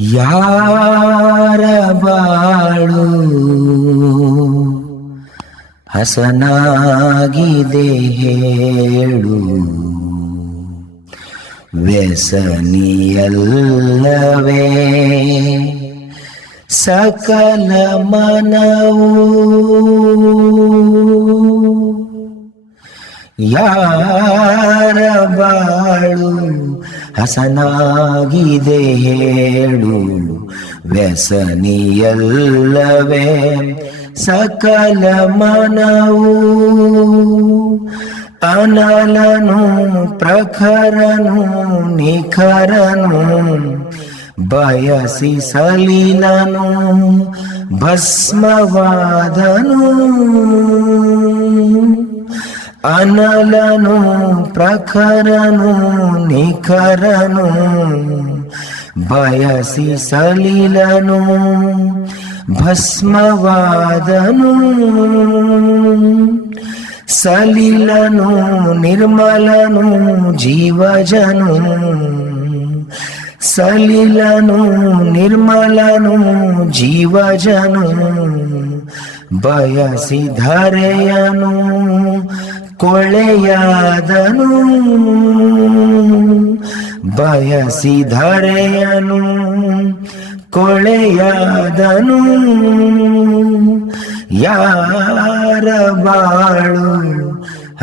ಯಾರ ಬಾಳು ಹಸನಾಗಿದೆ ಹೇಳು. ವ್ಯಸನಿಯಲ್ಲವೇ ಸಕಲ ಮನವು. ಯಾರ ಬಾಳು ಹಸನಾಗಿದೆ ಹೇಳು. ವ್ಯಸನಿಯಲ್ಲವೇ ಸಕಲ ಮನವು. ಅನಲನು ಪ್ರಖರನು ನಿಖರನು ಬಯಸಿ ಸಲೀಲನು ಭಸ್ಮವಾದನು. అనలను ప్రఖరను నిఖరను బయసి సలిలను భస్మవాదను సలిలను నిర్మలను జీవజను సలిలను నిర్మలను జీవజను బయసి ధరయను ಕೊಳೆಯಾದನು. ಬಯಸಿ ಧರೆಯನು ಕೊಳೆಯಾದನು. ಯಾರ ಬಾಳು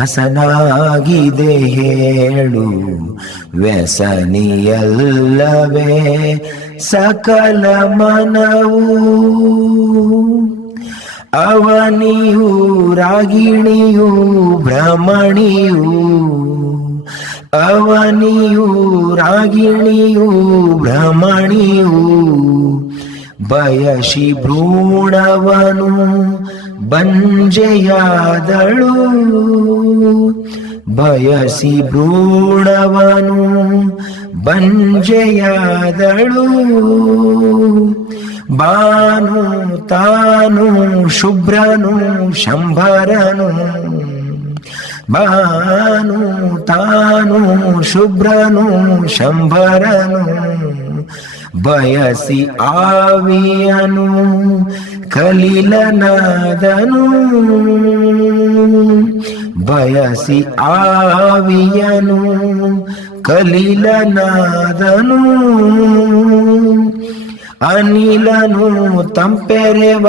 ಹಸನಾಗಿದೆ ಹೇಳು. ವ್ಯಸನಿಯಲ್ಲವೇ ಸಕಲ ಮನವು. ಅವನಿಯು ರಾಗಿಣಿಯು ಭ್ರಮಣಿಯು ಅವನಿಯು ರಾಗಿಣಿಯು ಭ್ರಮಣಿಯು ಬಯಸಿ ಭ್ರೂಣವನು ಬಂಜೆಯಾದಳು. ಬಯಸಿ ಭ್ರೂಣವನು ಬಂಜೆಯಾದಳು. బాను తాను శుభ్రను శంభరను. బాను తాను శుభ్రను శంభరను. బయసి ఆవియను కలిలనాదను. బయసి ఆవియను కలిలనాదను. ಅನಿಲನು ತಂಪೆರೆವ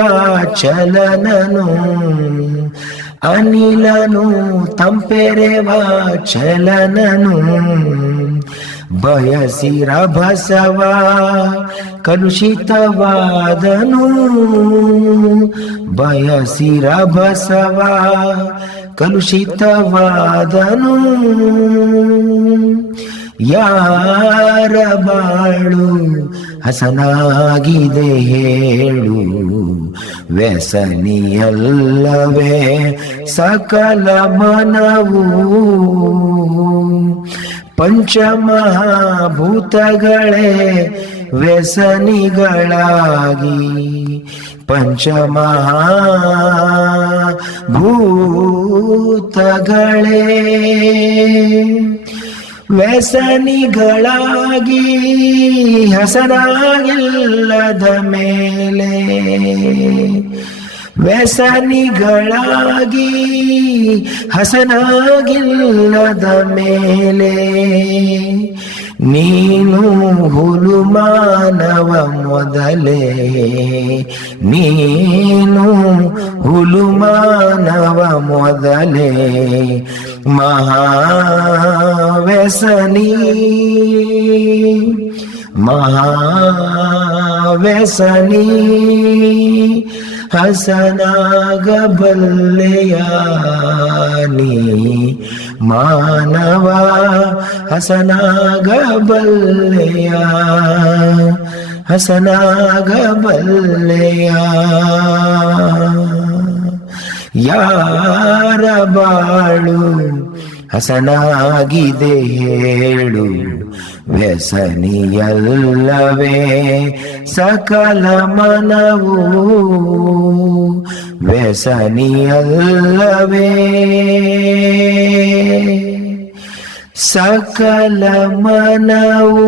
ಚಲನನು ಅನಿಲನು ತಂಪೆರೆವ ಚಲನನು ಬಯಸಿ ರಭಸವ ಕಲುಷಿತವಾದನು ಬಯಸಿ ರಭಸವ ಕಲುಷಿತವಾದನು ಯಾರ ಬಾಳು ಹಸನಾಗಿದೆ ಹೇಳು. ವ್ಯಸನಿಯಲ್ಲವೇ ಸಕಲ ಮನವು. ಪಂಚಮಹಾಭೂತಗಳೇ ವ್ಯಸನಿಗಳಾಗಿ. ಪಂಚಮಹಾಭೂತಗಳೇ. ವ್ಯಸನಿಗಳಾಗಿ ಹಸನಾಗಿಲ್ಲದ ಮೇಲೆ ವ್ಯಸನಿಗಳಾಗಿ ಹಸನಾಗಿಲ್ಲದ ಮೇಲೆ ನೀನು ಹುಲು ಮಾನವ ಮೊದಲೇ ನೀನು ಹುಲು ಮಾನವ ಮೊದಲೇ ಮಹಾವ್ಯಸನಿ महाव्यसनी हसनाग बल्लयानी मानवा हसनाग बल्लया हसनाग बल्लया यार बाळू ಹಸನಾಗಿದೆ ಹೇಳು ವ್ಯಸನಿಯಲ್ಲವೇ ಸಕಲ ಮನವು ವ್ಯಸನಿಯಲ್ಲವೇ ಸಕಲ ಮನವು